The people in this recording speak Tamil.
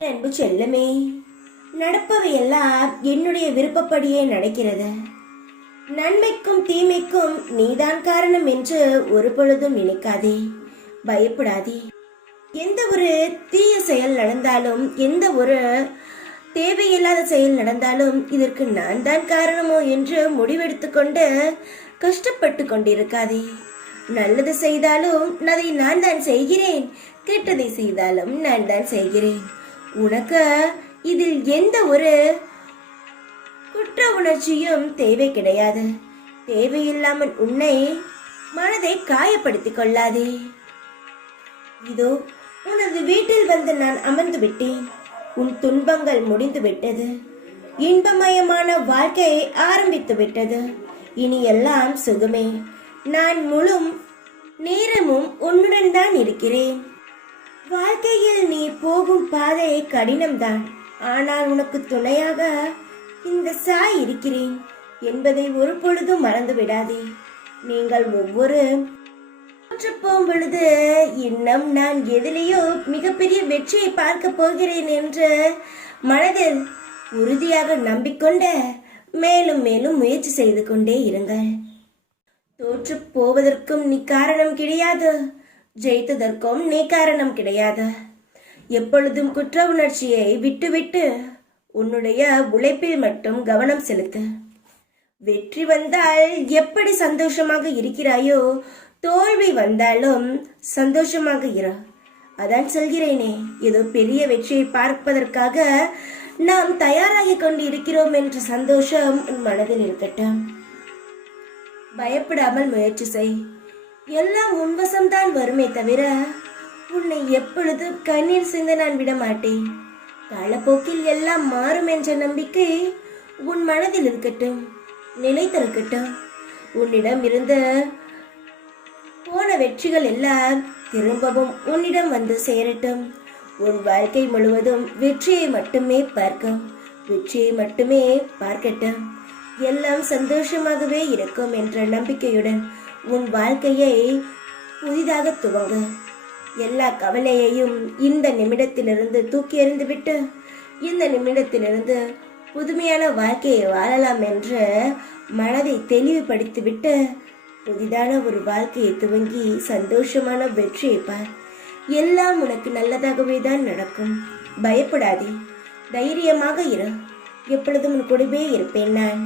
அன்பு செல்லமே, நடப்பவையெல்லாம் என்னுடைய விருப்பப்படியே நடக்கிறது. நன்மைக்கும் தீமைக்கும் நீதான் காரணம் என்று ஒரு பொழுதும் நினைக்காதே, பயப்படாதே. எந்த ஒரு தீய செயல் நடந்தாலும், எந்த ஒரு தேவையில்லாத செயல் நடந்தாலும் இதற்கு நான் தான் காரணமோ என்று முடிவெடுத்து கொண்டு கஷ்டப்பட்டு கொண்டிருக்காதே. நல்லது செய்தாலும் அதை நான் தான் செய்கிறேன், கெட்டதை செய்தாலும் நான் தான் செய்கிறேன். உனக்கு இதில் எந்த ஒரு குற்ற உணர்ச்சியும் தேவை கிடையாது. தேவையில்லாமல் உன்னை மனதை காயப்படுத்திக் கொள்ளாதே. இதோ உனது வீட்டில் வந்து நான் அமர்ந்து விட்டேன். உன் துன்பங்கள் முடிந்து விட்டது. இன்பமயமான வாழ்க்கை ஆரம்பித்து விட்டது. இனி எல்லாம் சுகமே. நான் முழு நேரமும் உன்னுடன் தான் இருக்கிறேன். வாழ்க்கையில் நீ போகும் பாதை கடினம்தான், ஆனால் உனக்கு துணையாக இந்த சாய் இருக்கிறேன் என்பதை ஒரு பொழுதும் மறந்து விடாதே. நீங்கள் ஒவ்வொரு போகும் பொழுது இன்னும் நான் எதிலேயோ மிகப்பெரிய வெற்றியை பார்க்க போகிறேன் என்று மனதில் உறுதியாக நம்பிக்கொண்டு மேலும் மேலும் முயற்சி செய்து கொண்டே இருங்கள். தோற்று போவதற்கும் நீ காரணம் கிடையாது, ஜெயித்ததற்கும் நீ காரணம் கிடையாது. எப்பொழுதும் குற்ற உணர்ச்சியை விட்டுவிட்டு உன்னுடைய உழைப்பில் மட்டும் கவனம் செலுத்து. வெற்றி வந்தால் எப்படி சந்தோஷமாக இருக்கிறாயோ, தோல்வி வந்தாலும் சந்தோஷமாக இரு. அதான் சொல்கிறேனே, ஏதோ பெரிய வெற்றியை பார்ப்பதற்காக நாம் தயாராகி கொண்டு இருக்கிறோம் என்ற சந்தோஷம் உன் மனதில் இருக்கட்டும். பயப்படாமல் முயற்சி செய். எல்லாம் உன்வசம்தான் வருமே தவிர உன்னை எப்பொழுதும் கண்ணீர் சிந்த நான் விட மாட்டேன். காலப்போக்கில் எல்லாம் மாறும் என்ற நம்பிக்கை உன் மனதில் இருக்கட்டும், நிலைத்திருக்கட்டும். உன்னிடம் இருந்த போன வெற்றிகள் எல்லாம் திரும்பவும் உன்னிடம் வந்து சேரட்டும். உன் வாழ்க்கை முழுவதும் வெற்றியை மட்டுமே பார்க்கும், வெற்றியை மட்டுமே பார்க்கட்டும். எல்லாம் சந்தோஷமாகவே இருக்கும் என்ற நம்பிக்கையுடன் உன் வாழ்க்கையை புதிதாக துவங்கு. எல்லா கவலையையும் இந்த நிமிடத்திலிருந்து தூக்கி எறிந்துவிட்டு இந்த நிமிடத்திலிருந்து புதுமையான வாழ்க்கையை வாழலாம் என்ற மனதை தெளிவுபடுத்திவிட்டு புதிதான ஒரு வாழ்க்கையை துவங்கி சந்தோஷமான வெற்றியை பார். எல்லாம் உனக்கு நல்லதாகவே தான் நடக்கும். பயப்படாதே, தைரியமாக இரு. எப்பொழுதும் உன் கூடவே இருப்பேன் நான்.